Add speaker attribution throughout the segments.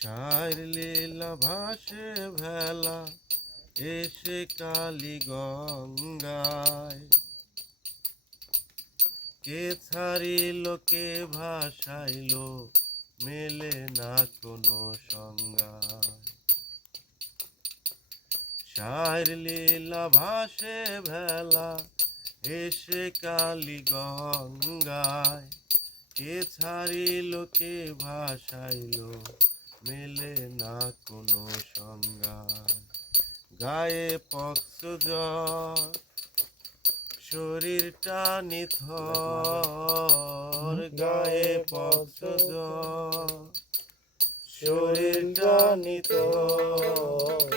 Speaker 1: সার লীলা ভাসে ভেলা, এসে কালী গঙ্গায় কে ছাড়িল, কে ভাসাইল, মেলে না কোনো সংজ্ঞায়। সার লীলা ভাসে ভেলা, এসে কালী গঙ্গায় কে ছাড়িল, কে ভাসাইল মেলে না কোনো সংজ্ঞায় গায়ে পক্ষ জ্বর শরীরটা নিথর গায়ে পক্ষ জ্বর শরীরটা নিথর।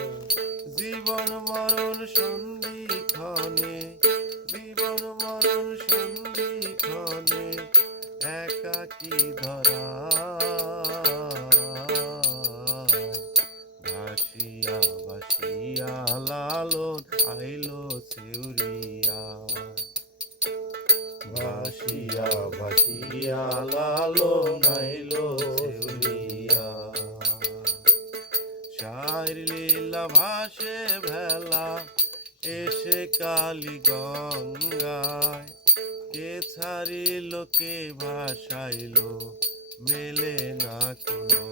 Speaker 1: জীবন মরণ সন্ধিক্ষণে জীবন মরণ সন্ধিক্ষণে একাকি ধরা? ভাসিয়া ভাসিয়া লালন আইলো সেউরিয়া। ভাসিয়া ভাসিয়া লালন আইলো সেউরিয়া। লীলা ভাসে ভেলা এসে কালী গঙ্গায়। কে ছাড়িল, কে ভাসাইল, মেলে না কোনো